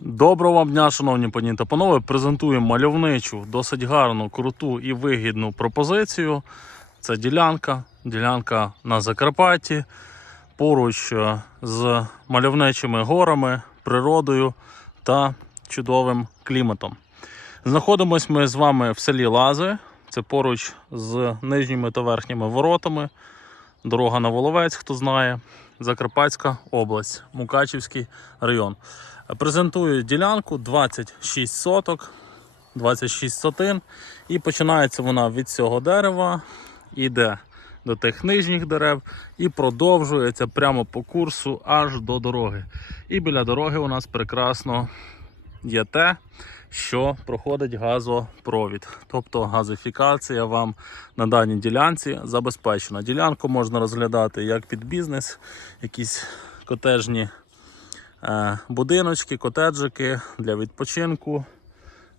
Доброго вам дня, шановні пані та панове. Презентуємо мальовничу, досить гарну, круту і вигідну пропозицію. Це ділянка, ділянка на Закарпатті, поруч е, з мальовничими горами, природою та чудовим кліматом. Знаходимось ми з вами в селі Лази. Це поруч з нижніми та верхніми воротами. Дорога на Воловець, хто знає. Закарпатська область, Мукачівський район. Презентую ділянку 26 соток, 26 сотин. І починається вона від цього дерева, іде до тих нижніх дерев і продовжується прямо по курсу аж до дороги. І біля дороги у нас прекрасно є те, що проходить газопровід. Тобто газифікація вам на даній ділянці забезпечена. Ділянку можна розглядати як під бізнес, якісь котежні е, будиночки, котеджики для відпочинку,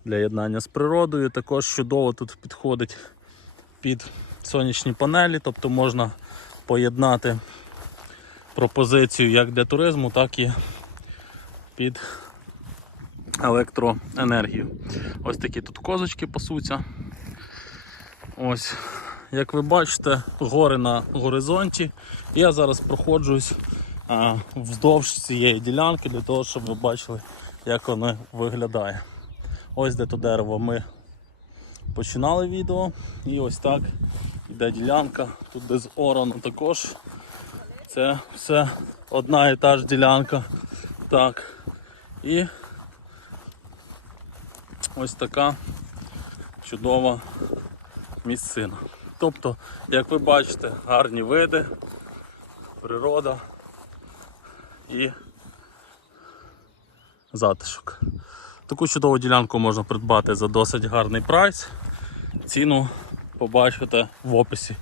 для єднання з природою. Також чудово тут підходить під сонячні панелі, тобто можна поєднати пропозицію як для туризму, так і під електроенергію. Ось такі тут козочки пасуться. Ось, як ви бачите, гори на горизонті. Я зараз проходжусь а, вздовж цієї ділянки для того, щоб ви бачили, як воно виглядає. Ось де то дерево ми починали відео. І ось так йде ділянка. Тут де з Орону також. Це все одна і та ж ділянка. Так. І ось така чудова місцина. Тобто, як ви бачите, гарні види, природа і затишок. Таку чудову ділянку можна придбати за досить гарний прайс. Ціну побачите в описі.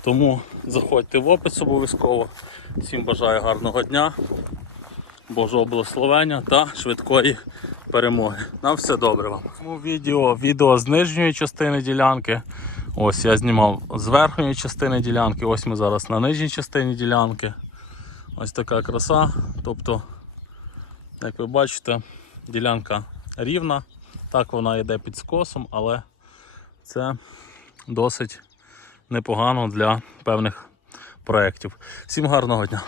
Тому заходьте в опис обов'язково. Всім бажаю гарного дня, Божого благословення та швидкої перемоги. На все добре вам. Цьому відео відео з нижньої частини ділянки. Ось я знімав з верхньої частини ділянки. Ось ми зараз на нижній частині ділянки. Ось така краса. Тобто, як ви бачите, ділянка рівна. Так вона йде під скосом, але це досить непогано для певних проєктів. Всім гарного дня!